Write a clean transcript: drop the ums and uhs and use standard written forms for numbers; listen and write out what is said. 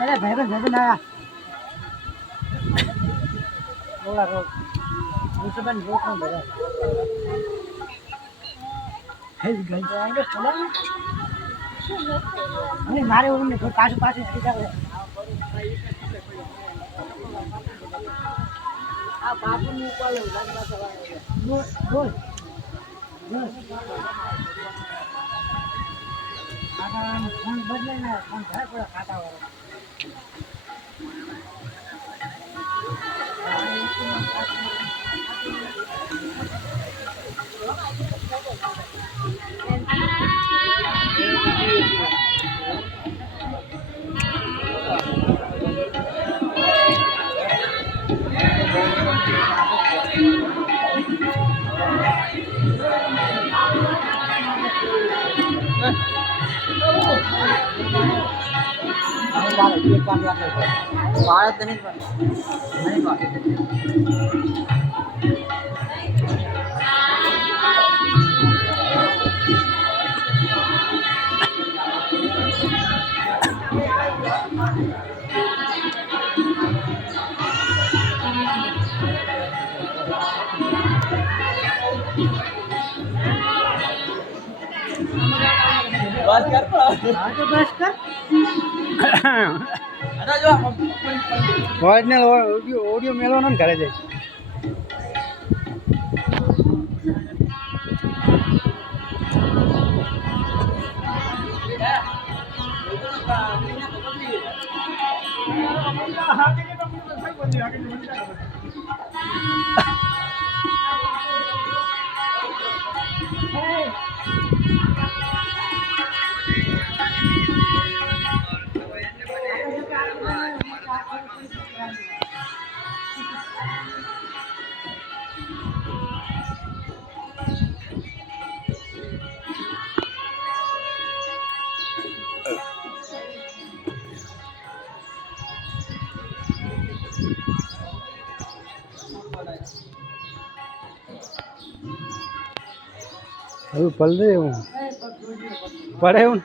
બધા ભાઈ ના બોલા રોડ મુસબન રોડ નો બધા હેલ ગઈ તો આને ચલા અને મારે ઓમને તો પાછું સીધા આ બાપુ નું ઉપર લાગવા બોલ બોલ આ ફોન બદલે ને ફોન થાય પર ખાતા વાળો भारत नहीं बस कर तो बस कर अरे जो वॉइस ने ऑडियो मेलो न करे जाए अभी पल रहे हूँ पड़े हूँ